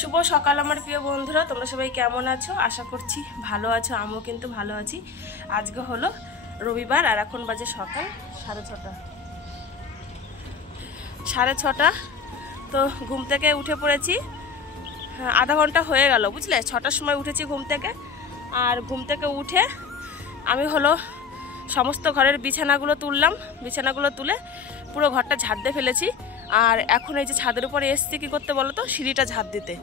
শুভ সকাল আমার প্রিয় বন্ধুরা, তোমরা সবাই কেমন আছো? আশা করছি ভালো আছো। আমিও কিন্তু ভালো আছি। আজকে হলো রবিবার আর এখন বাজে সকাল 6:30। 6:30 তো ঘুম থেকে উঠে পড়েছি। আধা ঘন্টা হয়ে গেল, বুঝলে। 6টার সময় উঠেছি ঘুম থেকে। আর ঘুম থেকে উঠে আমি হলো সমস্ত ঘরের বিছানাগুলো তুললাম। বিছানাগুলো তুলে পুরো ঘরটা ঝাড় দিয়ে ফেলেছি। আর এখন এই যে ছাদের উপরে এসছি কী করতে বলো তো, সিঁড়িটা ঝাড় দিতে।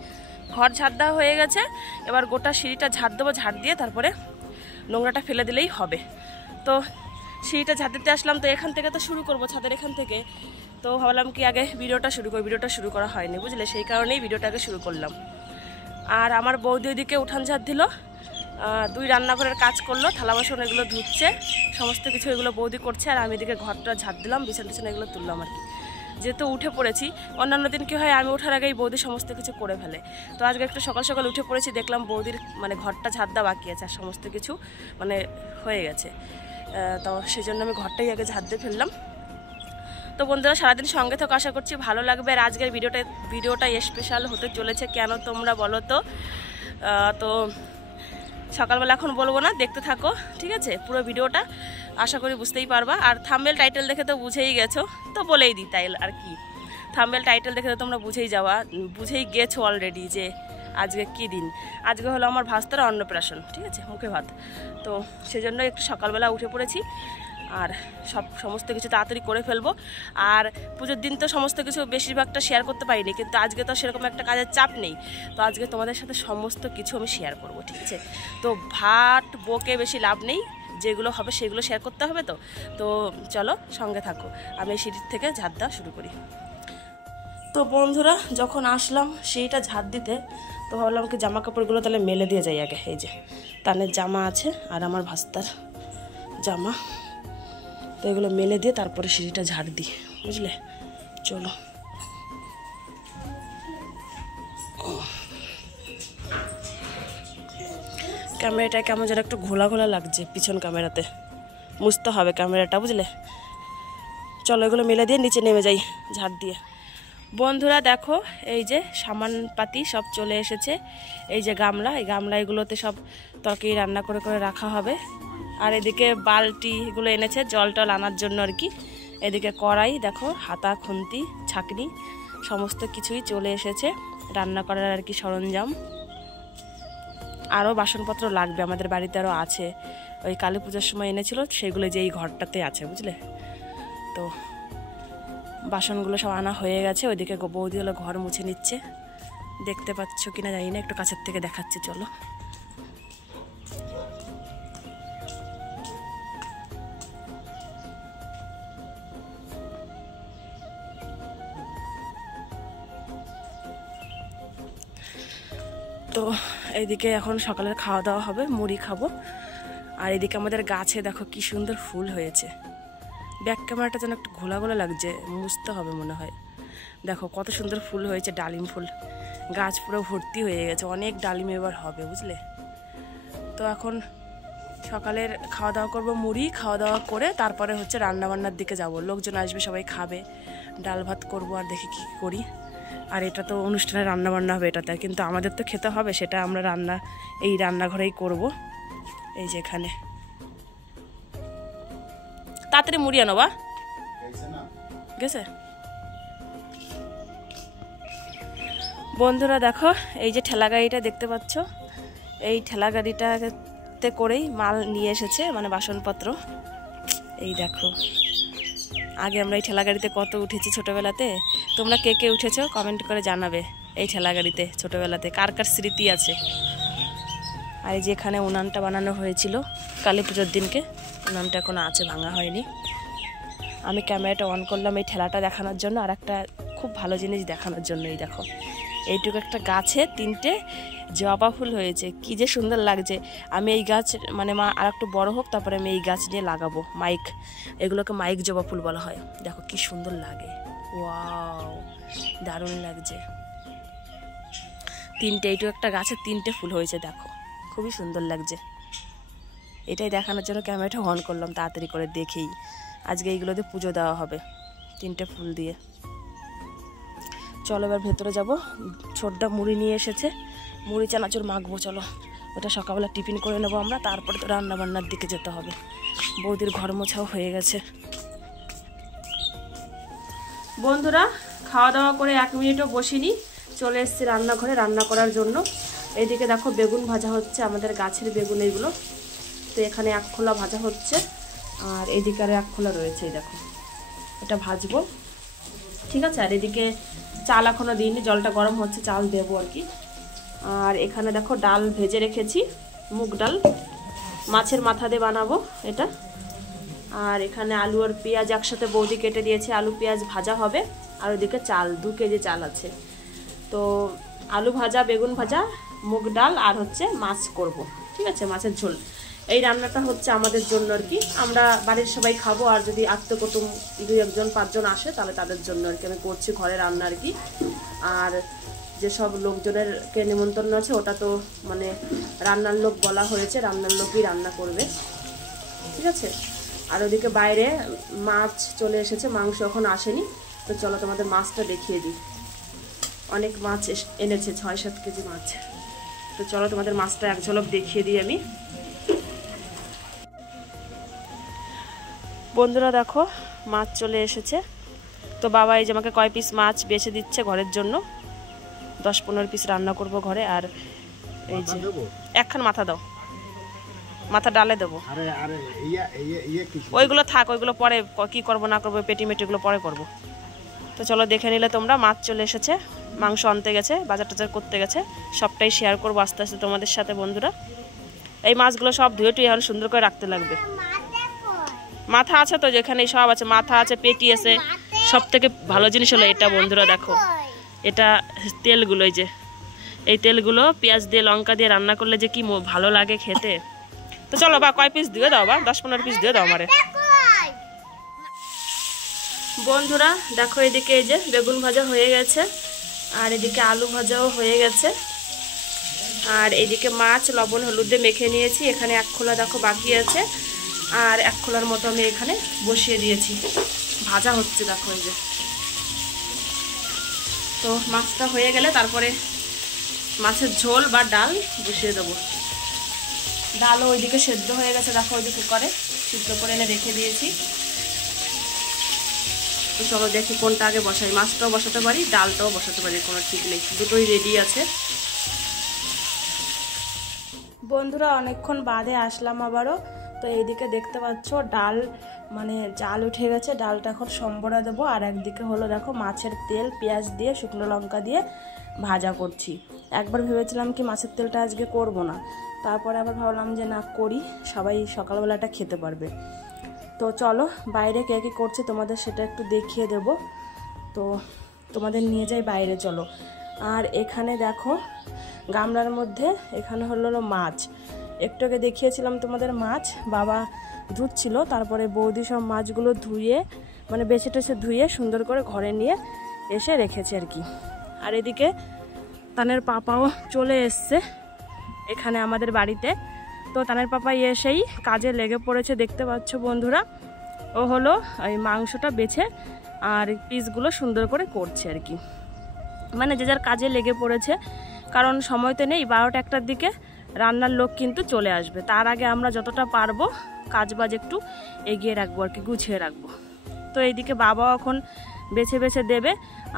ঘর ঝাড় দেওয়া হয়ে গেছে, এবার গোটা সিঁড়িটা ঝাড় দেবো। ঝাড় দিয়ে তারপরে নোংরাটা ফেলে দিলেই হবে। তো সিঁড়িটা ঝাড় দিতে আসলাম, তো এখান থেকে তো শুরু করবো, ছাদের এখান থেকে। তো ভাবলাম কি আগে ভিডিওটা শুরু করি, ভিডিওটা শুরু করা হয়নি, বুঝলে। সেই কারণেই ভিডিওটাকে শুরু করলাম। আর আমার বৌদি ওইদিকে উঠান ঝাড় দিল, 2 রান্নাঘরের কাজ করলো, থালা বাসন এগুলো ধুচ্ছে, সমস্ত কিছু এগুলো বৌদি করছে। আর আমি এদিকে ঘরটা ঝাড় দিলাম, বিছানা টিছানা এগুলো তুললাম আর কি। যেহেতু উঠে পড়েছি, অন্যান্য দিন কী হয় আমি ওঠার আগেই বৌদি সমস্ত কিছু করে ফেলে। তো আজকে একটু সকাল সকাল উঠে পড়েছি, দেখলাম বৌদির ঘরটা ঝাড় দেওয়া বাকি আছে, আর সমস্ত কিছু হয়ে গেছে। তো সেই জন্য আমি ঘরটাই আগে ঝাড় দিয়ে ফেললাম। তো বন্ধুরা, সারাদিন সঙ্গে থাকো, আশা করছি ভালো লাগবে। আর আজকের ভিডিওটা স্পেশাল হতে চলেছে। কেন তোমরা বলো তো? তো সকালবেলা এখন বলবো না, দেখতে থাকো, ঠিক আছে? পুরো ভিডিওটা আশা করি বুঝতেই পারবা। আর থাম্বনেল টাইটেল দেখে তো বুঝেই গেছো, তো বলেই দিই তাই আর কি। থাম্বনেল টাইটেল দেখে তো তোমরা বুঝেই গেছো অলরেডি যে আজকে কী দিন। আজকে হলো আমার ভাস্তার অন্নপ্রাশন, ঠিক আছে, মুখে ভাত। তো সেজন্য একটু সকালবেলা উঠে পড়েছি। আর সমস্ত কিছু তাড়াতাড়ি করে ফেলবো। আর পুজোর দিন তো সমস্ত কিছু বেশিরভাগটা শেয়ার করতে পারিনি, কিন্তু আজকে তো সেরকম একটা কাজের চাপ নেই। তো আজকে তোমাদের সাথে সমস্ত কিছু আমি শেয়ার করব, ঠিক আছে? তো ভাট বকে বেশি লাভ নেই, যেগুলো হবে সেগুলো শেয়ার করতে হবে। তো চলো সঙ্গে থাকো, আমি এই সিঁড়ির থেকে ঝাড় দেওয়া শুরু করি। তো বন্ধুরা, যখন আসলাম সেইটা ঝাড় দিতে, তো ভাবলাম কি জামা কাপড়গুলো তাহলে মেলে দিয়ে যাই আগে। এই যে তানের জামা আছে আর আমার ভাস্তার জামা, তো এগুলো মেলে দিয়ে তারপরে সিঁড়িটা ঝাড় দিই, বুঝলে। চলো। ক্যামেরাটা কেমন যেন একটু ঘোলা ঘোলা লাগছে পিছন ক্যামেরাতে, মুছতে হবে ক্যামেরাটা, বুঝলে। চলো এগুলো মেলে দিয়ে নিচে নেমে যাই ঝাড় দিয়ে। বন্ধুরা দেখো, এই যে সামান পাতি সব চলে এসেছে। এই যে গামলা, এই গামলা এগুলোতে সব তরকারি রান্না করে করে রাখা হবে। আর এদিকে বালতি এগুলো এনেছে জল টল আনার জন্য আর কি। এদিকে কড়াই দেখো, হাতা খুন্তি ছাঁকনি সমস্ত কিছুই চলে এসেছে রান্না করার আর কি সরঞ্জাম। আরও বাসনপত্র লাগবে, আমাদের বাড়িতে আরও আছে, ওই কালী পূজার সময় এনেছিল সেগুলো, যে এই ঘরটাতে আছে, বুঝলে। তো বাসনগুলো সব আনা হয়ে গেছে। ওইদিকে বৌদি হলো ঘর মুছে নিচ্ছে, দেখতে পাচ্ছ কিনা জানি না, একটু কাছের থেকে দেখাচ্ছি, চলো। তো এইদিকে এখন সকালের খাওয়া দাওয়া হবে, মুড়ি খাবো। আর এদিকে আমাদের গাছে দেখো কি সুন্দর ফুল হয়েছে। ব্যাক ক্যামেরাটা যেন একটু ঘোলা ঘোলা লাগছে, মুছতে হবে মনে হয়। দেখো কত সুন্দর ফুল হয়েছে, ডালিম ফুল। গাছ পুরো ভর্তি হয়ে গেছে, অনেক ডালিম এবার হবে, বুঝলে। তো এখন সকালের খাওয়া দাওয়া করবো, মুড়ি খাওয়া দাওয়া করে তারপরে হচ্ছে রান্নাবান্নার দিকে যাব। লোকজন আসবে, সবাই খাবে, ডাল ভাত করবো, আর দেখি কী করি। আর এটা তো অনুষ্ঠানে রান্নাবান্না হবে এটাতে, কিন্তু আমাদের তো খেতে হবে, সেটা আমরা এই রান্নাঘরেই করব। এই যে এখানে তাড়াতাড়ি মুড়ি আনো বা গেছে। বন্ধুরা দেখো, এই যে ঠেলা গাড়িটা দেখতে পাচ্ছ, এই ঠেলা গাড়িটাতে করেই মাল নিয়ে এসেছে, বাসনপত্র। এই দেখো, আগে আমরা এই ঠেলা গাড়িতে কত উঠেছি ছোটোবেলাতে। তোমরা কে কে উঠেছো কমেন্ট করে জানাবে এই ঠেলা গাড়িতে ছোটোবেলাতে, কার কার স্মৃতি আছে। আর এই যে এখানে উনানটা বানানো হয়েছিল কালী পুজোর দিনকে, উনানটা এখন আছে, ভাঙা হয়নি। আমি ক্যামেরাটা অন করলাম এই ঠেলাটা দেখানোর জন্য, আর একটা খুব ভালো জিনিস দেখানোর জন্য। এই দেখো, এইটুকু একটা গাছে 3টে জবা ফুল হয়েছে, কি যে সুন্দর লাগছে। আমি এই গাছ মা আর একটু বড় হোক, তারপরে আমি এই গাছ নিয়ে লাগাবো। এগুলোকে মাইক জবা ফুল বলা হয়। দেখো কি সুন্দর লাগে, ওয়াও, দারুণ লাগছে। 3টে, এইটুকু একটা গাছে 3টে ফুল হয়েছে, দেখো খুবই সুন্দর লাগছে। এটাই দেখানোর জন্য ক্যামেরাটা অন করলাম তাড়াতাড়ি করে, দেখেই আজকে এইগুলোতে পুজো দেওয়া হবে 3টে ফুল দিয়ে। চলো এবার ভেতরে যাব। ছোটদা মুড়ি নিয়ে এসেছে, মুড়ি চানাচুর মাখবো। চলো ওটা সকালবেলা টিফিন করে নেবো আমরা, তারপরে তো রান্না বান্নার দিকে যেতে হবে। বৌদির ঘর মোছাও হয়ে গেছে। বন্ধুরা খাওয়া দাওয়া করে 1 মিনিটও বসিনি, চলে এসেছি রান্নাঘরে রান্না করার জন্য। এইদিকে দেখো বেগুন ভাজা হচ্ছে, আমাদের গাছের বেগুন এইগুলো। তো এখানে 1 খোলা ভাজা হচ্ছে, আর এদিকে আরও 1 খোলা রয়েছে। এই দেখো এটা ভাজবো, ঠিক আছে। আর এদিকে চাল এখনও দিইনি, জলটা গরম হচ্ছে, চাল দেবো আর কি। আর এখানে দেখো ডাল ভেজে রেখেছি, মুগ ডাল, মাছের মাথা দিয়ে বানাবো এটা। আর এখানে আলু আর পেঁয়াজ একসাথে বৌদি কেটে দিয়েছে, আলু পেঁয়াজ ভাজা হবে। আর ওইদিকে চাল 2 কেজি চাল আছে। তো আলু ভাজা, বেগুন ভাজা, মুগ ডাল আর হচ্ছে মাছ করব, ঠিক আছে, মাছের ঝোল। এই রান্নাটা হচ্ছে আমাদের জন্য আর কি, আমরা বাড়ির সবাই খাবো। আর যদি আত্মকুটুম 2-1 জন 5 জন আসে তাহলে তাদের জন্য আর কি আমি করছি ঘরে রান্না আর কি। আর যেসব লোকজনেরকে নিমন্ত্রণ আছে ওটা তো মানে রান্নার লোক বলা হয়েছে, রান্নার লোকই রান্না করবে, ঠিক আছে। আর ওদিকে বাইরে মাছ চলে এসেছে, মাংস এখন আসেনি। তো চলো তোমাদের মাছটা দেখিয়ে দিই। অনেক মাছ এনেছে, 6-7 কেজি মাছ। তো চলো তোমাদের মাছটা এক ঝলক দেখিয়ে দিই আমি। বন্ধুরা দেখো মাছ চলে এসেছে। তো বাবা এই যে আমাকে কয় পিস মাছ বেছে দিচ্ছে ঘরের জন্য, 10-15 পিস রান্না করব ঘরে। আর এই যে একখান মাথা দাও, মাথা ডালে দেবো। ওইগুলো থাক, ওইগুলো পরে কি করব না করবো, পেটি মেটিগুলো পরে করব। তো চলো দেখে নিলে তোমরা, মাছ চলে এসেছে, মাংস আনতে গেছে, বাজার টাজার করতে গেছে। সবটাই শেয়ার করবো আস্তে আস্তে তোমাদের সাথে বন্ধুরা। এই মাছগুলো সব ধুয়ে টুয়ে এখন সুন্দর করে রাখতে লাগবে। মাথা আছে তো, যেখানে সব আছে, মাথা আছে, পেটি আছে। সব থেকে ভালো জিনিস হলো এটা বন্ধুরা, দেখো এটা তেলগুলো, এই যে এই তেলগুলো পেঁয়াজ দিয়ে লঙ্কা দিয়ে রান্না করলে যে কি ভালো লাগে খেতে। তো চলো বা কয় পিস দিয়ে দাও, বা 10-15 পিস দিয়ে দাও আমারে। বন্ধুরা দেখো এদিকে এই যে বেগুন ভাজা হয়ে গেছে, আর এদিকে আলু ভাজাও হয়ে গেছে। আর এদিকে মাছ লবণ হলুদ দিয়ে মেখে নিয়েছি। এখানে 1 খোলা দেখো বাকি আছে, আর 1 খোলার মতো আমি এখানে বসিয়ে দিয়েছি, ভাজা হচ্ছে দেখো এই যে। তো মাছটা হয়ে গেলে তারপরে মাছের ঝোল বা ডাল বসিয়ে দেবো। ডালও ওইদিকে সেদ্ধ হয়ে গেছে দেখো, ওই যে কুকারে সিদ্ধ করে এনে রেখে দিয়েছি। তো চলো দেখি কোনটা আগে বসাই, মাছটাও বসাতে পারি, ডালটাও বসাতে পারি, কোনো ঠিক নেই, দুটোই রেডি আছে। বন্ধুরা অনেকক্ষণ বাদে আসলাম আবারও। তো এইদিকে দেখতে পাচ্ছ ডাল মানে জাল উঠে গেছে, ডালটা এখন সম্বরা দেবো। আর একদিকে হলো দেখো মাছের তেল পেঁয়াজ দিয়ে শুকনো লঙ্কা দিয়ে ভাজা করছি। একবার ভেবেছিলাম কি মাছের তেলটা আজকে করব না, তারপরে আবার ভাবলাম যে না করি, সবাই সকালবেলাটা খেতে পারবে। তো চলো বাইরে কে কী করছে তোমাদের সেটা একটু দেখিয়ে দেব। তো তোমাদের নিয়ে যাই বাইরে, চলো। আর এখানে দেখো গামলার মধ্যে এখানে হলো মাছ, একটু আগে দেখিয়েছিলাম তোমাদের মাছ, বাবা ধুচ্ছিল, তারপরে বৌদি সব মাছগুলো ধুয়ে মানে বেছে টেছে ধুয়ে সুন্দর করে ঘরে নিয়ে এসে রেখেছে আর কি। আর এদিকে তানের পাপাও চলে এসছে এখানে আমাদের বাড়িতে। তো তানের পাপা এসেই কাজে লেগে পড়েছে, দেখতে পাচ্ছ বন্ধুরা। ও হলো ওই মাংসটা বেছে আর পিসগুলো সুন্দর করে করছে আর কি, মানে যে যার কাজে লেগে পড়েছে। কারণ সময় তো নেই, 12টা-1টার দিকে রান্নার লোক কিন্তু চলে আসবে। তার আগে আমরা যতটা পারবো কাজবাজ একটু এগিয়ে রাখবো আর কি, গুছিয়ে রাখবো। তো এইদিকে বাবাও এখন বেছে বেছে দেবে,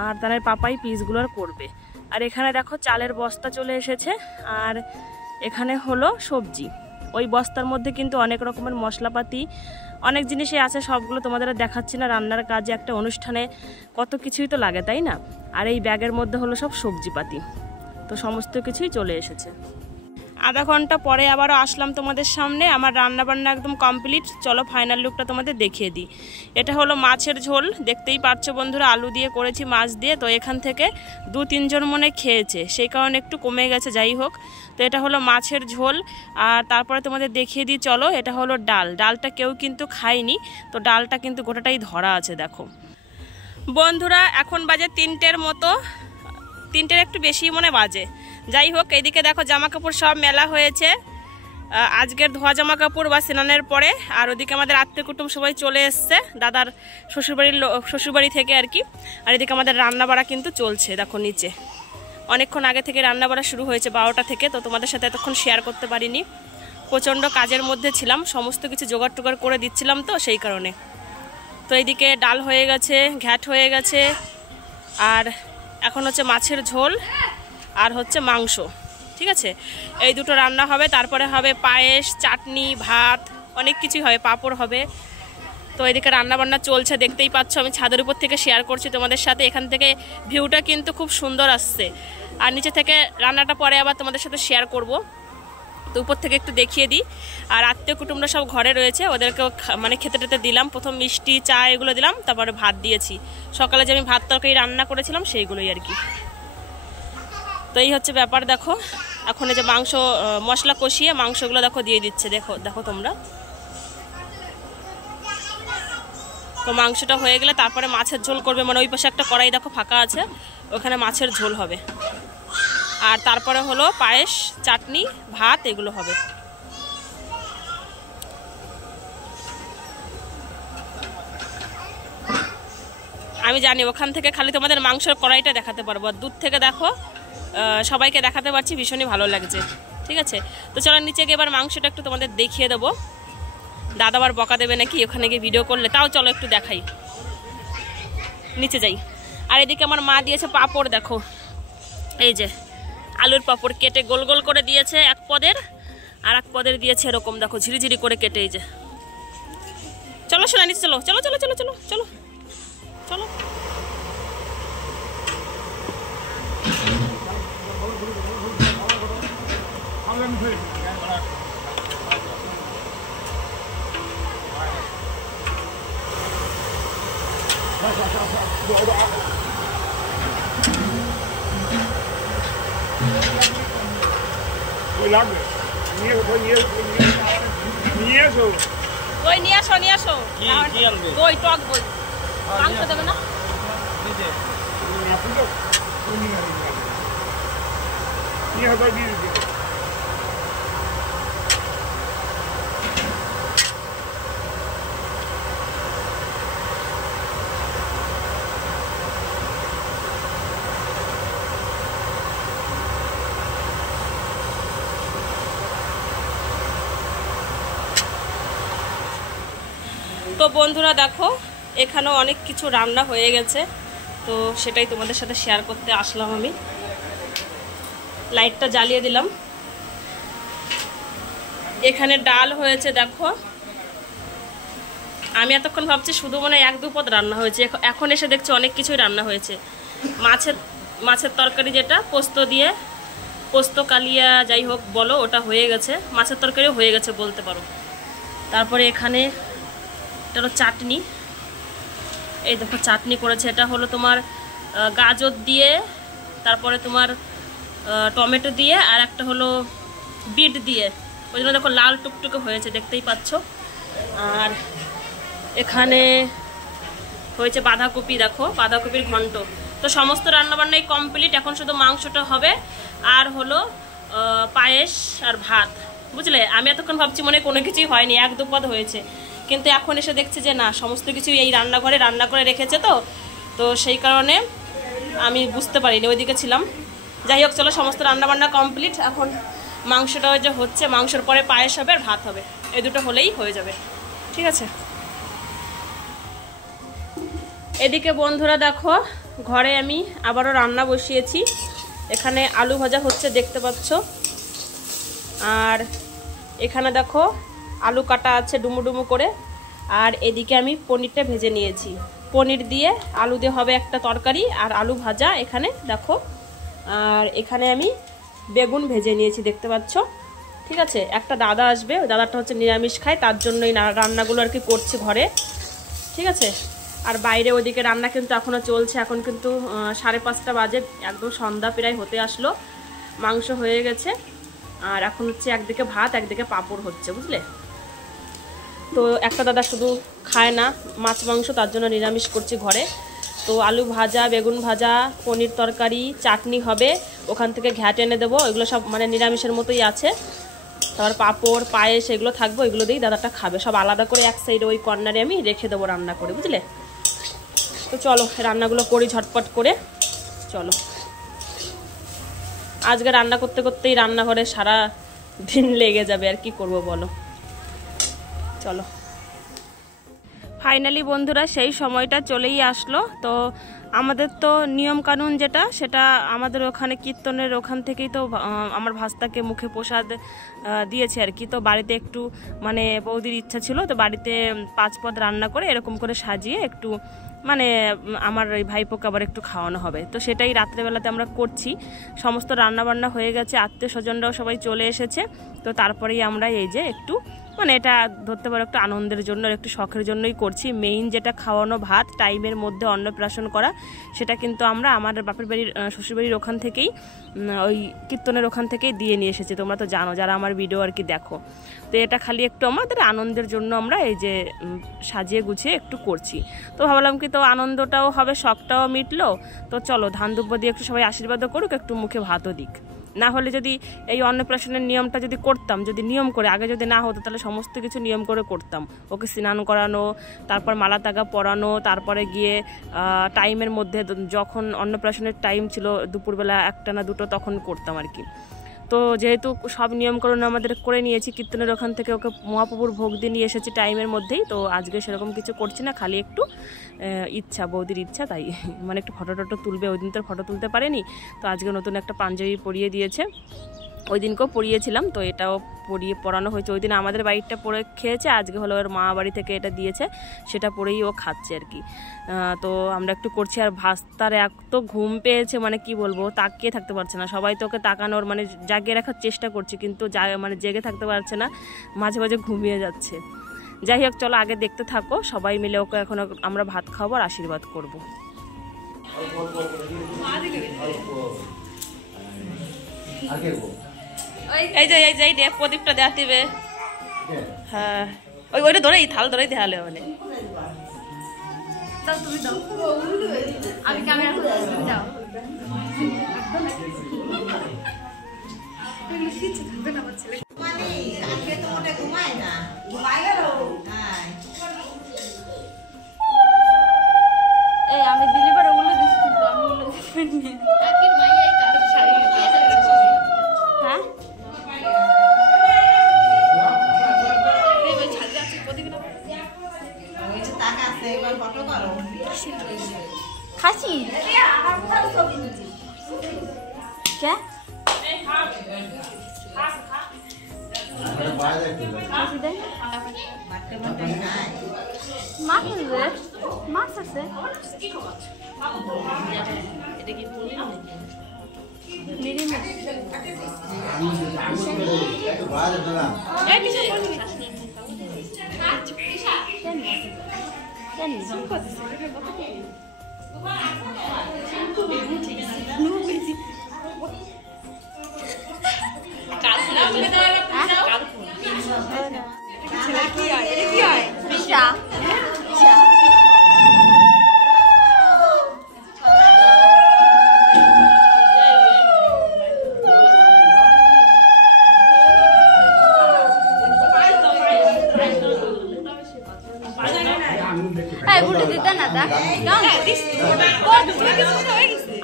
আর তাদের পাপাই পিসগুলো করবে। আর এখানে দেখো চালের বস্তা চলে এসেছে, আর এখানে হলো সবজি। ওই বস্তার মধ্যে কিন্তু অনেক রকমের মশলাপাতি অনেক জিনিসই আছে, সবগুলো তোমাদের দেখাচ্ছি না। রান্নার কাজে একটা অনুষ্ঠানে কত কিছুই তো লাগে, তাই না? আর এই ব্যাগের মধ্যে হলো সব সবজিপাতি। তো সমস্ত কিছুই চলে এসেছে। আধা ঘন্টা পরে আবারও আসলাম তোমাদের সামনে, আমার রান্না বান্না একদম কমপ্লিট। চলো ফাইনাল লুকটা তোমাদের দেখিয়ে দিই। এটা হলো মাছের ঝোল, দেখতেই পাচ্ছ বন্ধুরা, আলু দিয়ে করেছি, মাছ দিয়ে। তো এখান থেকে 2-3 জন মনে খেয়েছে, সেই কারণে একটু কমে গেছে, যাই হোক। তো এটা হলো মাছের ঝোল। আর তারপরে তোমাদের দেখিয়ে দিই চলো, এটা হলো ডাল। ডালটা কেউ কিন্তু খায়নি, তো ডালটা কিন্তু গোটাটাই ধরা আছে দেখো বন্ধুরা। এখন বাজে 3টের মতো, 3টের একটু বেশি মনে বাজে, যাই হোক। এইদিকে দেখো জামা কাপড় সব মেলা হয়েছে, আজকের ধোয়া জামা কাপড় বা স্নানের পরে। আর ওদিকে আমাদের আত্মীয় কুটুম সবাই চলে এসছে দাদার শ্বশুরবাড়ি থেকে আর কি। আর এদিকে আমাদের রান্না বাড়া কিন্তু চলছে, দেখো নিচে অনেকক্ষণ আগে থেকে রান্না বাড়া শুরু হয়েছে 12টা থেকে। তো তোমাদের সাথে এতক্ষণ শেয়ার করতে পারিনি, প্রচণ্ড কাজের মধ্যে ছিলাম, সমস্ত কিছু জোগাড় টোগাড় করে দিচ্ছিলাম তো সেই কারণে। তো এইদিকে ডাল হয়ে গেছে, ঘ্যাট হয়ে গেছে, আর এখন হচ্ছে মাছের ঝোল আর হচ্ছে মাংস। ঠিক আছে, এই দুটো রান্না হবে, তারপরে হবে পায়েস, চাটনি, ভাত, অনেক কিছুই হবে, পাঁপড় হবে। তো এদিকে রান্না বান্না চলছে, দেখতেই পাচ্ছ। আমি ছাদের উপর থেকে শেয়ার করছি তোমাদের সাথে। এখান থেকে ভিউটা কিন্তু খুব সুন্দর আসছে, আর নিচে থেকে রান্নাটা পরে আবার তোমাদের সাথে শেয়ার করব। তো উপর থেকে একটু দেখিয়ে দিই। আর আত্মীয় কুটুমরা সব ঘরে রয়েছে, ওদেরকেও মানে খেতে টেতে দিলাম। প্রথম মিষ্টি, চা এগুলো দিলাম, তারপরে ভাত দিয়েছি। সকালে যে আমি ভাত তরকারি রান্না করেছিলাম সেইগুলোই আর কি। তো এই হচ্ছে ব্যাপার। দেখো এখন এই যে মাংস মশলা কষিয়ে মাংসগুলো দেখো দিয়ে দিচ্ছে, দেখো দেখো তোমরা। তো মাংসটা হয়ে গেলে তারপরে মাছের ঝোল করবে, মানে ওই পাশে একটা কড়াই দেখো ফাঁকা আছে, ওখানে মাছের ঝোল হবে। আর তারপরে হলো পায়েস, চাটনি, ভাত এগুলো হবে। আমি জানি ওখান থেকে খালি তোমাদের মাংসের কড়াইটা দেখাতে পারবো, আর দূর থেকে দেখো সবাইকে দেখাতে পারছি, ভীষণই ভালো লাগছে। ঠিক আছে, তো চলো নিচে গিয়ে এবার মাংসটা একটু তোমাদের দেখিয়ে দেবো। দাদা আবার বকা দেবে নাকি ওখানে গিয়ে ভিডিও করলে, তাও চলো একটু দেখাই, নিচে যাই। আর এদিকে আমার মা দিয়েছে পাঁপড়, দেখো এই যে আলুর পাঁপড় কেটে গোল গোল করে দিয়েছে এক পদের, আর এক পদের দিয়েছে এরকম দেখো ঝিরিঝিরি করে কেটে। এই যে চলো শোনা নিচে চলো, চলো চলো চলো চলো চলো চলো। দই নিয়ে আসো, নিয়ে আসো দই, টক দই। মাংস দেবে না? তো বন্ধুরা দেখো এখানেও অনেক কিছু রান্না হয়ে গেছে, তো সেটাই তোমাদের সাথে শেয়ার করতে আসলাম। আমি লাইটটা জ্বালিয়ে দিলাম। এখানে ডাল হয়েছে দেখো, আমি এতক্ষণ ভাবছি শুধু মনে 1-2 পদ রান্না হয়েছে, এখন এসে দেখছি অনেক কিছুই রান্না হয়েছে। মাছের তরকারি যেটা পোস্ত দিয়ে, পোস্ত কালিয়া যাই হোক বলো, ওটা হয়ে গেছে। মাছের তরকারিও হয়ে গেছে বলতে পারো। তারপরে এখানে এটা হলো চাটনি, এই দেখো চাটনি করেছে। এটা হলো তোমার গাজর দিয়ে, তারপরে তোমার টমেটো দিয়ে, আর একটা হলো বিট দিয়ে, ওই জন্য দেখো লাল টুকটুকে হয়েছে, দেখতেই পাচ্ছ। আর এখানে হয়েছে বাঁধাকপি, দেখো বাঁধাকপির ঘন্ট। তো সমস্ত রান্নাবান্নাই কমপ্লিট, এখন শুধু মাংসটা হবে আর হলো পায়েস আর ভাত, বুঝলে। আমি এতক্ষণ ভাবছি মনে কোনো কিছুই হয়নি, 1-2 পদ হয়েছে, কিন্তু এখন এসে দেখছি যে না, সমস্ত কিছু এই রান্নাঘরে রান্না করে রেখেছে। তো সেই কারণে আমি বুঝতে পারিনি, ওইদিকে ছিলাম। যাই হোক চলো, সমস্ত রান্নাবান্না কমপ্লিট। এখন মাংসটা যে হচ্ছে, মাংসের পরে পায়েস হবে আর ভাত হবে, এই দুটো হলেই হয়ে যাবে। ঠিক আছে, এদিকে বন্ধুরা দেখো ঘরে আমি আবারও রান্না বসিয়েছি। এখানে আলু ভাজা হচ্ছে দেখতে পাচ্ছ, আর এখানে দেখো আলু কাটা আছে ডুমু ডুমু করে। আর এদিকে আমি পনিরটা ভেজে নিয়েছি, পনির দিয়ে আলু দিয়ে হবে একটা তরকারি আর আলু ভাজা এখানে দেখো। আর এখানে আমি বেগুন ভেজে নিয়েছি দেখতে পাচ্ছ। ঠিক আছে, একটা দাদা আসবে, ওই দাদাটা হচ্ছে নিরামিষ খায়, তার জন্যই রান্নাগুলো আর কি করছি ঘরে। ঠিক আছে, আর বাইরে ওদিকে রান্না কিন্তু এখনও চলছে। এখন কিন্তু 5:30 বাজে, একদম সন্ধ্যা প্রায় হতে আসলো। মাংস হয়ে গেছে, আর এখন হচ্ছে একদিকে ভাত একদিকে পাঁপড় হচ্ছে, বুঝলে। তো একটা দাদা শুধু খায় না মাছ মাংস, তার জন্য নিরামিষ করছি ঘরে। তো আলু ভাজা, বেগুন ভাজা, পনির তরকারি, চাটনি হবে, ওখান থেকে ঘ্যাট এনে দেবো। এগুলো সব মানে নিরামিষের মতোই আছে। তারপর পাঁপড় পায়েস এগুলো থাকবে, ওইগুলো দিয়েই দাদাটা খাবে। সব আলাদা করে এক সাইডে ওই কর্নারে আমি রেখে দেবো রান্না করে, বুঝলে। তো চলো রান্নাগুলো করি ঝটপট করে। চলো, আজকে রান্না করতে করতেই রান্নাঘরে সারা দিন লেগে যাবে, আর কি করব বলো। চলো, ফাইনালি বন্ধুরা সেই সময়টা চলেই আসলো। তো আমাদের তো নিয়ম কানুন যেটা, সেটা আমাদের ওখানে কীর্তনের ওখান থেকেই তো আমার ভাস্তাকে মুখে প্রসাদ দিয়েছে আর কি। তো বাড়িতে একটু মানে বৌদির ইচ্ছা ছিল, তো বাড়িতে 5 পদ রান্না করে এরকম করে সাজিয়ে একটু মানে আমার ওই ভাইপোকে আবার একটু খাওয়ানো হবে। তো সেটাই রাত্রেবেলাতে আমরা করছি। সমস্ত রান্নাবান্না হয়ে গেছে, আত্মীয় স্বজনরাও সবাই চলে এসেছে। তো তারপরেই আমরা এই যে একটু মানে এটা ধরতে পারো একটু আনন্দের জন্য, একটু শখের জন্যই করছি। মেইন যেটা খাওয়ানো ভাত, টাইমের মধ্যে অন্নপ্রাশন করা, সেটা কিন্তু আমরা আমার বাপের বাড়ির শ্বশুরবাড়ির ওখান থেকেই ওই কীর্তনের ওখান থেকেই দিয়ে নিয়ে এসেছি। তোমরা তো জানো যারা আমার ভিডিও আর কি দেখো। তো এটা খালি একটু আমাদের আনন্দের জন্য আমরা এই যে সাজিয়ে গুছিয়ে একটু করছি। তো ভাবলাম কি তো আনন্দটাও হবে, শখটাও মিটলো। তো চলো ধান দুব্য দিয়ে একটু সবাই আশীর্বাদও করুক, একটু মুখে ভাতও দিক। না হলে যদি এই অন্নপ্রাশনের নিয়মটা যদি করতাম, যদি নিয়ম করে আগে যদি না হতো, তাহলে সমস্ত কিছু নিয়ম করে করতাম। ওকে স্নান করানো, তারপর মালা তাগা পরানো, তারপরে গিয়ে টাইমের মধ্যে যখন অন্নপ্রাশনের টাইম ছিল দুপুরবেলা 1টা না 2টো, তখন করতাম আর কি। তো যেহেতু সব নিয়মকানুন আমাদের করে নিয়েছি, কীর্তনের ওখান থেকে ওকে মহাপ্রভুর ভোগ দিয়ে নিয়ে এসেছি টাইমের মধ্যেই। তো আজকে সেরকম কিছু করছি না, খালি একটু ইচ্ছা, বৌদির ইচ্ছা, তাই মানে একটু ফটো টটো তুলবে। ওই দিন তো ফটো তুলতে পারেনি, তো আজকে নতুন একটা পাঞ্জাবি পরিয়ে দিয়েছে। ওই দিনকেও পরিয়েছিলাম, তো এটাও পরানো হয়েছে। ওই দিন আমাদের বাড়িটা পরে খেয়েছে, আজকে হলো ওর মা বাড়ি থেকে এটা দিয়েছে, সেটা পরেই ও খাচ্ছে আর কি। তো আমরা একটু করছি। আর ভাস্তার এত ঘুম পেয়েছে, মানে কি বলবো, তাকিয়ে থাকতে পারছে না। সবাই তো ওকে তাকানোর মানে জাগিয়ে রাখার চেষ্টা করছে, কিন্তু মানে জেগে থাকতে পারছে না, মাঝে মাঝে ঘুমিয়ে যাচ্ছে। যাই হোক, চলো আগে দেখতে থাকো। সবাই মিলে ওকে এখন আমরা ভাত খাবো আর আশীর্বাদ করবো। এই যে প্রদীপটা দেওয়া দিবে। হ্যাঁ, ওইটা ধরেই থাল ধরেই দেখালে মানে। আমি দিলি পরে ওগুলো দিচ্ছি, কিন্তু আমি ওগুলো দিচ্ছি। হ্যাঁ, খাসি क्या মাছ আছে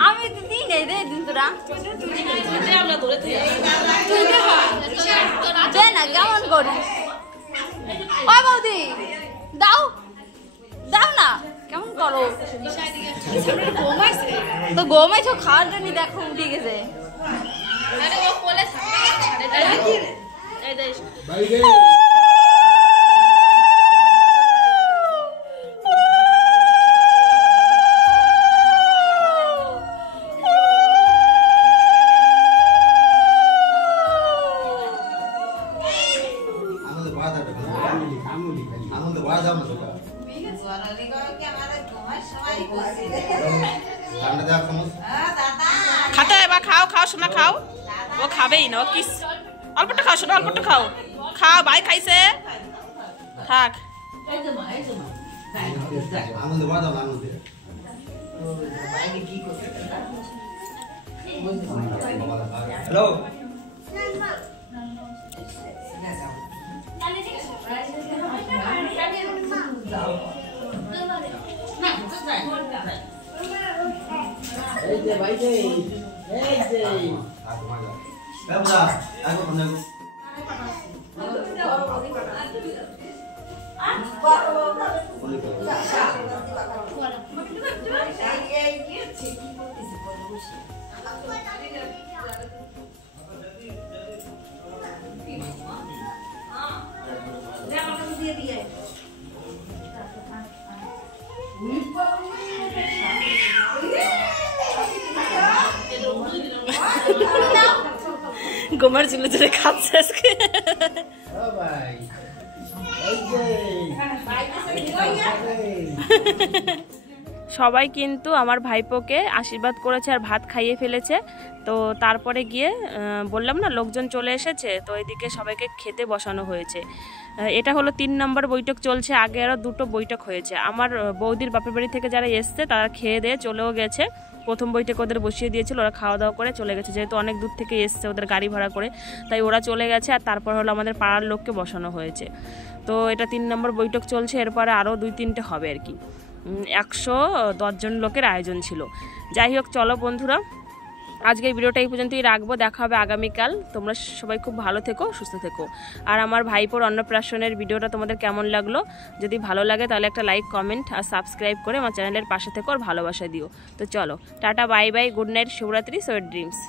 আমি দিই নাই রে দিন তোরা না কেমন করিস? ও বৌদি দাও দাও না, কেমন করো তো? ঘুমাইছ খাওয়ার জন্য, দেখো উঠে গেছে। খাতে এবার খাও, খাও শোনা খাও। ও খাবেই না, ও কিস অল্পটা খাও শোনা, অল্পটা খাও। খাও, ভাই খাইছে, থাক। হ্যালো গোমার চুলে চুলে খাচ্ছে আজকে। সবাই কিন্তু আমার ভাইপোকে আশীর্বাদ করেছে আর ভাত খাইয়ে ফেলেছে। তো তারপরে গিয়ে বললাম না লোকজন চলে এসেছে, তো এদিকে সবাইকে খেতে বসানো হয়েছে। এটা হলো 3 নম্বর বৈঠক চলছে, আগে আরও 2টো বৈঠক হয়েছে। আমার বৌদির বাপের বাড়ি থেকে যারা এসছে তারা খেয়ে দিয়ে চলেও গেছে। প্রথম বৈঠক ওদের বসিয়ে দিয়েছিল, ওরা খাওয়া দাওয়া করে চলে গেছে, যেহেতু অনেক দূর থেকে এসছে ওদের গাড়ি ভাড়া করে, তাই ওরা চলে গেছে। আর তারপর হলো আমাদের পাড়ার লোককে বসানো হয়েছে। তো এটা 3 নম্বর বৈঠক চলছে, এরপরে আরও 2-3টে হবে আর কি। 110 জন লোকের আয়োজন ছিল। যাই হোক, চলো বন্ধুরা, আজকের ভিডিওটা এই পর্যন্তই রাখবো। দেখা হবে আগামীকাল। তোমরা সবাই খুব ভালো থেকো, সুস্থ থেকো। আর আমার ভাইপোর অন্নপ্রাশনের ভিডিওটা তোমাদের কেমন লাগলো, যদি ভালো লাগে তাহলে একটা লাইক, কমেন্ট আর সাবস্ক্রাইব করে আমার চ্যানেলের পাশে থেকো আর ভালোবাসা দিও। তো চলো, tata, bye bye, good night, শুভরাত্রি, সুইট ড্রিমস।